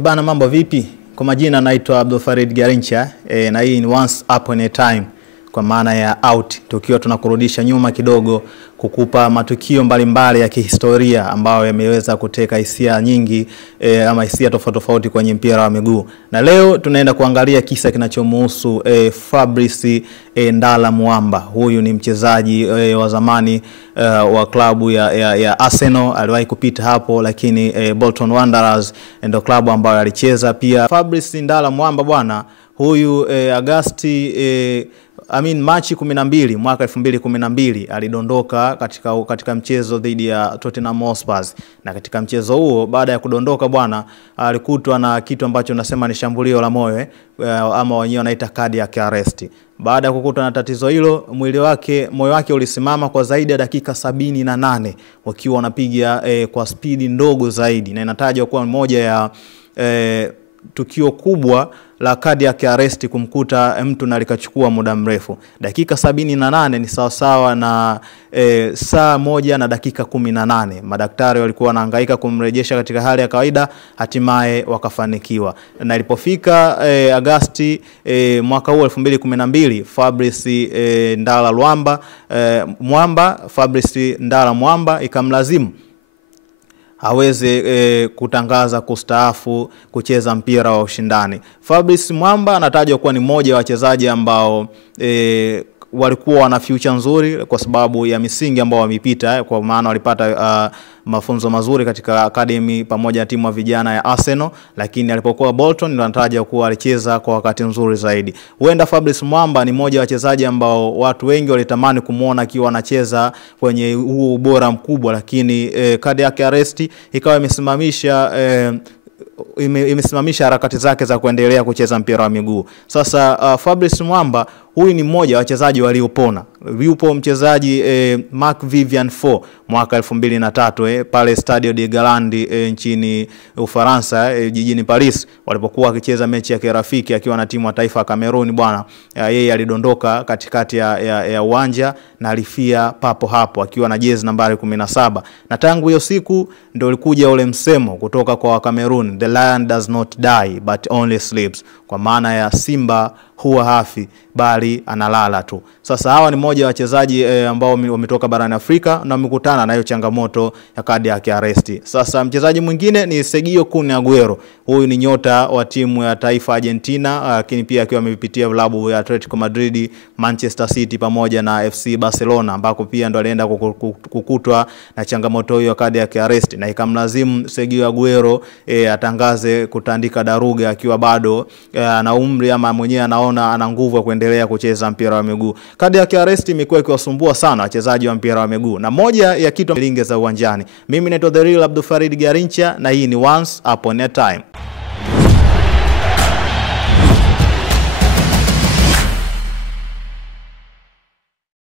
Bana, mambo vipi? Kwa majina naitwa Abdulfarid Garincha na hii ni Once Upon a Time, kwa maana ya out, tukiwa tunakurudisha nyuma kidogo kukupa matukio mbalimbali ya kihistoria ambayo yameweza kuteka hisia nyingi ama hisia tofauti kwenye mpira wa miguu. Na leo tunaenda kuangalia kisa kinachomuhusu Fabrice Ndala Muamba. Huyu ni mchezaji wa zamani wa klabu ya Arsenal, aliwahi kupita hapo, lakini Bolton Wanderers ndio klabu ambayo alicheza pia. Fabrice Ndala Muamba bwana, huyu Machi 12 mwaka 2012 alidondoka katika mchezo dhidi ya Tottenham Hotspur, na katika mchezo huo baada ya kudondoka bwana alikutwa na kitu ambacho nasema ni shambulio la moyo ama wenyewe wanaita cardiac arrest. Baada ya kukutwa na tatizo hilo, moyo wake ulisimama kwa zaidi ya dakika 78 wakiwa wanapiga kwa spidi ndogo zaidi, na inatajwa kuwa moja ya tukio kubwa la cardiac arrest kumkuta mtu na likachukua muda mrefu. Dakika 78 ni sawasawa na saa 1 na dakika 18. Madaktari walikuwa wanahangaika kumrejesha katika hali ya kawaida, hatimaye wakafanikiwa. Na ilipofika Agosti mwaka huu 2012, Fabrice Ndala Muamba ikamlazimu aweze kutangaza kustaafu kucheza mpira wa ushindani. Fabrice Muamba anatajwa kuwa ni mmoja wa wachezaji ambao walikuwa wana future nzuri kwa sababu ya misingi ambao wamepita, kwa maana walipata mafunzo mazuri katika academy pamoja na timu ya vijana ya Arsenal, lakini alipokuwa Bolton ndio anatajwa kuwa alicheza kwa wakati nzuri zaidi. Huenda Fabrice Muamba ni mmoja wa wachezaji ambao watu wengi walitamani kumuona akiwa anacheza kwenye huo ubora mkubwa, lakini cardiac arrest ikawa imesimamisha harakati zake za kuendelea kucheza mpira wa miguu. Sasa Fabrice Muamba huyu ni mmoja wa wachezaji waliopona. Yupo mchezaji Marc Vivian Foe mwaka 2003 pale Stade de Galande nchini Ufaransa, jijini Paris, walipokuwa wakicheza mechi ya kirafiki akiwa na timu ya taifa ya Cameroon bwana. Yeye alidondoka katikati ya uwanja na alifia papo hapo akiwa na jezi nambari 17. Na tangu hiyo siku ndio ulikuja ule msemo kutoka kwa Cameroon, the lion does not die but only sleeps, kwa maana ya simba huwa hafi bali analala tu. Sasa hawa ni moja wa wachezaji ambao wametoka barani Afrika na wamekutana na hiyo changamoto ya cardiac arrest. Sasa mchezaji mwingine ni Sergio Kun Aguero. Huyu ni nyota wa timu ya taifa Argentina, lakini pia akiwa amepitia vilabu ya Atletico Madrid, Manchester City pamoja na FC Barcelona, ambako pia ndo alienda kukutwa na changamoto hiyo ya cardiac arrest, na ikamlazimu Sergio Aguero atangaze kutandika daruga akiwa bado na umri ama mwenyewe anaona ana nguvu ya kuendelea kucheza mpira wa miguu. Cardiac arrest imekuwa ikiwasumbua sana wachezaji wa mpira wa miguu, na moja ya kitu linge za uwanjani. Mimi naitwa The Real Abdulfarid Garincha na hii ni Once Upon a Time.